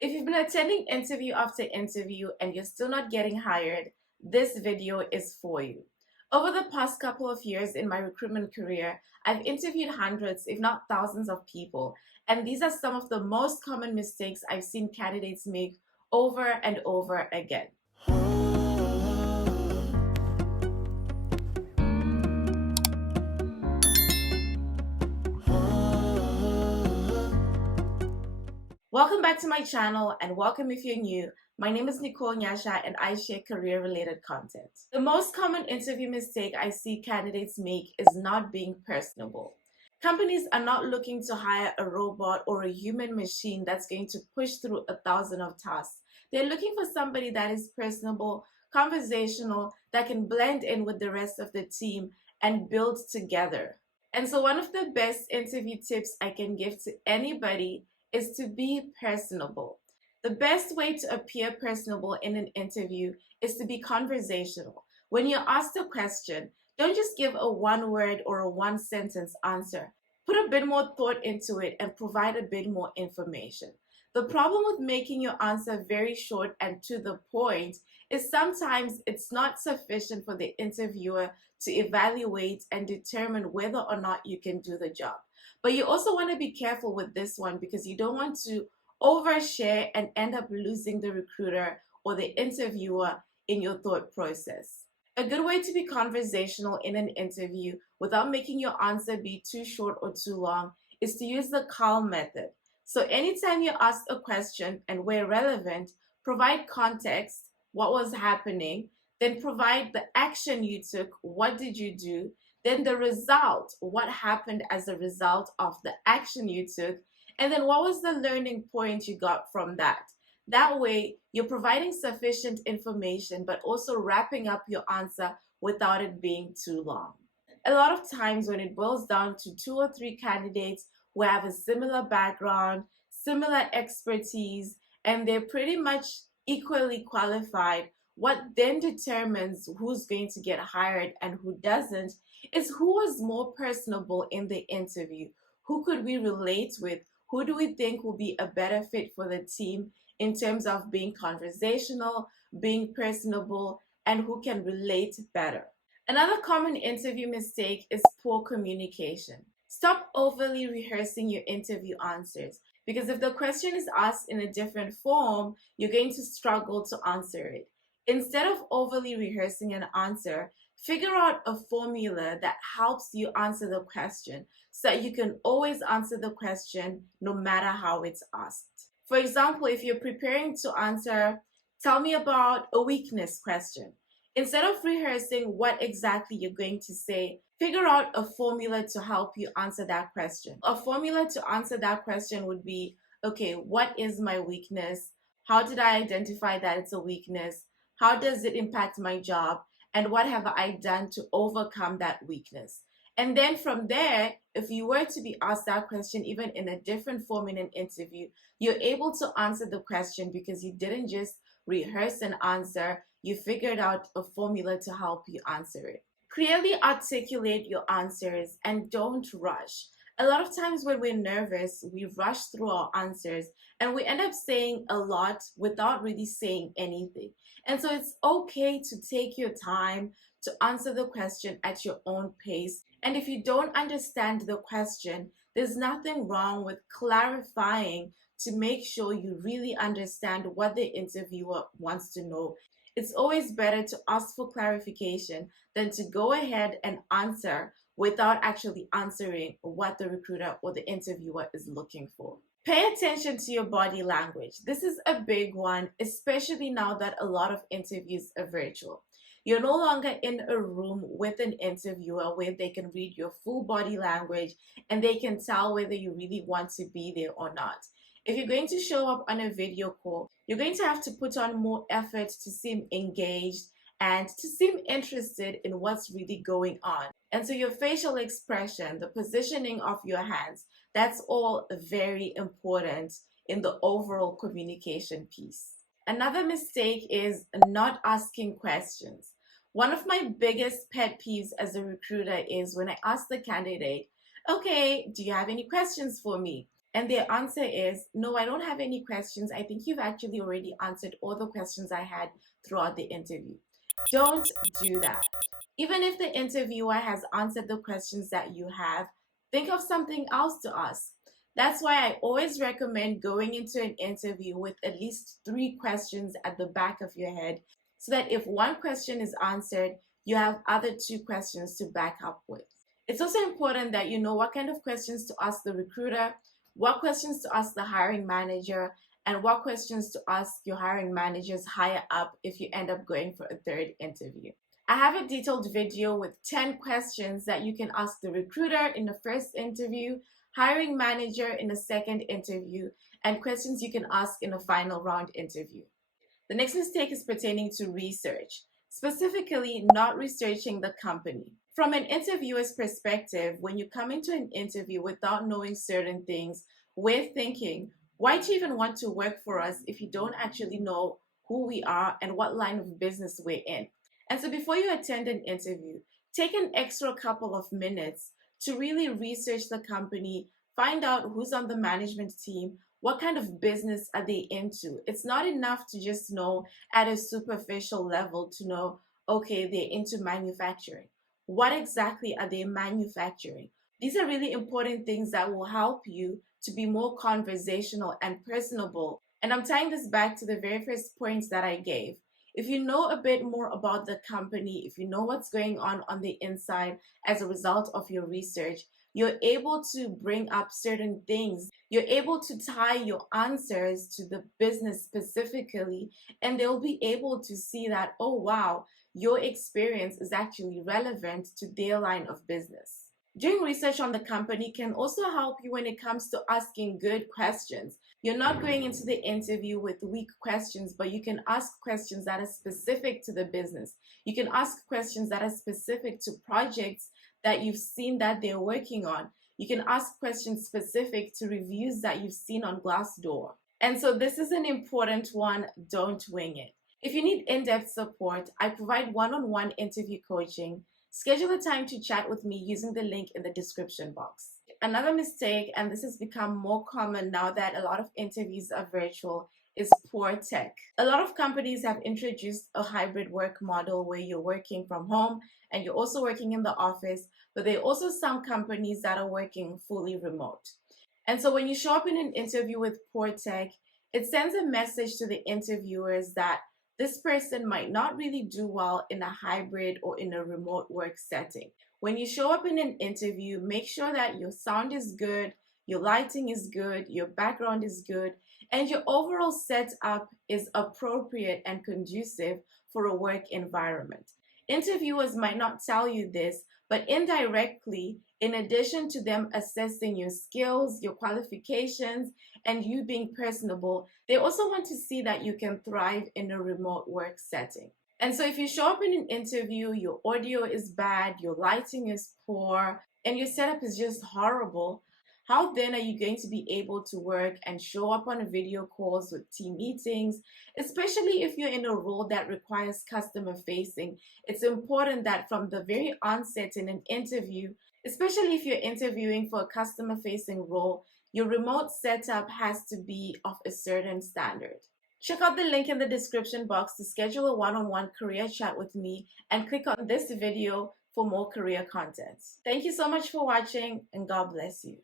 If you've been attending interview after interview and you're still not getting hired, this video is for you. Over the past couple of years in my recruitment career, I've interviewed hundreds, if not thousands of people, and these are some of the most common mistakes I've seen candidates make over and over again. Welcome back to my channel and welcome if you're new. My name is Nicole Nyasha and I share career-related content. The most common interview mistake I see candidates make is not being personable. Companies are not looking to hire a robot or a human machine that's going to push through 1,000 of tasks. They're looking for somebody that is personable, conversational, that can blend in with the rest of the team and build together. And so one of the best interview tips I can give to anybody is to be personable. The best way to appear personable in an interview is to be conversational. When you're asked a question, don't just give a one word or a one sentence answer. Put a bit more thought into it and provide a bit more information. The problem with making your answer very short and to the point is sometimes it's not sufficient for the interviewer to evaluate and determine whether or not you can do the job. But you also want to be careful with this one because you don't want to overshare and end up losing the recruiter or the interviewer in your thought process. A good way to be conversational in an interview without making your answer be too short or too long is to use the CALM method. So anytime you're asked a question and where relevant, provide context, what was happening, then provide the action you took, what did you do, then the result, what happened as a result of the action you took, and then what was the learning point you got from that. That way, you're providing sufficient information, but also wrapping up your answer without it being too long. A lot of times when it boils down to 2 or 3 candidates who have a similar background, similar expertise, and they're pretty much equally qualified, what then determines who's going to get hired and who doesn't is who was more personable in the interview. Who could we relate with? Who do we think will be a better fit for the team in terms of being conversational, being personable, and who can relate better? Another common interview mistake is poor communication. Stop overly rehearsing your interview answers because if the question is asked in a different form, you're going to struggle to answer it. Instead of overly rehearsing an answer, figure out a formula that helps you answer the question so that you can always answer the question no matter how it's asked. For example, if you're preparing to answer, tell me about a weakness question. Instead of rehearsing what exactly you're going to say, figure out a formula to help you answer that question. A formula to answer that question would be, okay, what is my weakness? How did I identify that it's a weakness? How does it impact my job? And what have I done to overcome that weakness? And then from there, if you were to be asked that question, even in a different form in an interview, you're able to answer the question because you didn't just rehearse an answer, you figured out a formula to help you answer it. Clearly articulate your answers and don't rush. A lot of times when we're nervous, we rush through our answers and we end up saying a lot without really saying anything. And so it's okay to take your time to answer the question at your own pace. And if you don't understand the question, there's nothing wrong with clarifying to make sure you really understand what the interviewer wants to know. It's always better to ask for clarification than to go ahead and answer without actually answering what the recruiter or the interviewer is looking for. Pay attention to your body language. This is a big one, especially now that a lot of interviews are virtual. You're no longer in a room with an interviewer where they can read your full body language and they can tell whether you really want to be there or not. If you're going to show up on a video call, you're going to have to put on more effort to seem engaged and to seem interested in what's really going on. And so your facial expression, the positioning of your hands, that's all very important in the overall communication piece. Another mistake is not asking questions. One of my biggest pet peeves as a recruiter is when I ask the candidate, okay, do you have any questions for me? and their answer is, no, I don't have any questions. I think you've actually already answered all the questions I had throughout the interview. Don't do that. Even if the interviewer has answered the questions that you have, think of something else to ask. That's why I always recommend going into an interview with at least 3 questions at the back of your head, so that if one question is answered, you have other 2 questions to back up with. It's also important that you know what kind of questions to ask the recruiter, what questions to ask the hiring manager, and what questions to ask your hiring managers higher up if you end up going for a third interview. I have a detailed video with 10 questions that you can ask the recruiter in the first interview, hiring manager in the second interview, and questions you can ask in a final round interview. The next mistake is pertaining to research, specifically not researching the company. From an interviewer's perspective, when you come into an interview without knowing certain things, we're thinking, why do you even want to work for us if you don't actually know who we are and what line of business we're in? And so before you attend an interview, take an extra couple of minutes to really research the company, find out who's on the management team, what kind of business are they into. It's not enough to just know at a superficial level to know, okay, they're into manufacturing. What exactly are they manufacturing? These are really important things that will help you to be more conversational and personable. And I'm tying this back to the very first points that I gave. If you know a bit more about the company, if you know what's going on the inside as a result of your research, you're able to bring up certain things. You're able to tie your answers to the business specifically, and they'll be able to see that, oh, wow, your experience is actually relevant to their line of business. Doing research on the company can also help you when it comes to asking good questions. You're not going into the interview with weak questions, but you can ask questions that are specific to the business. You can ask questions that are specific to projects that you've seen that they're working on. You can ask questions specific to reviews that you've seen on Glassdoor. And so this is an important one. Don't wing it. If you need in-depth support, I provide one-on-one interview coaching. Schedule a time to chat with me using the link in the description box. Another mistake, and this has become more common now that a lot of interviews are virtual, is poor tech. A lot of companies have introduced a hybrid work model where you're working from home and you're also working in the office, but there are also some companies that are working fully remote. And so when you show up in an interview with poor tech, it sends a message to the interviewers that this person might not really do well in a hybrid or in a remote work setting. When you show up in an interview, make sure that your sound is good, your lighting is good, your background is good, and your overall setup is appropriate and conducive for a work environment. Interviewers might not tell you this, but indirectly, in addition to them assessing your skills, your qualifications, and you being personable, they also want to see that you can thrive in a remote work setting. And so if you show up in an interview, your audio is bad, your lighting is poor, and your setup is just horrible, how then are you going to be able to work and show up on video calls with team meetings, especially if you're in a role that requires customer facing? It's important that from the very onset in an interview, especially if you're interviewing for a customer facing role, your remote setup has to be of a certain standard. Check out the link in the description box to schedule a one-on-one career chat with me and click on this video for more career content. Thank you so much for watching, and God bless you.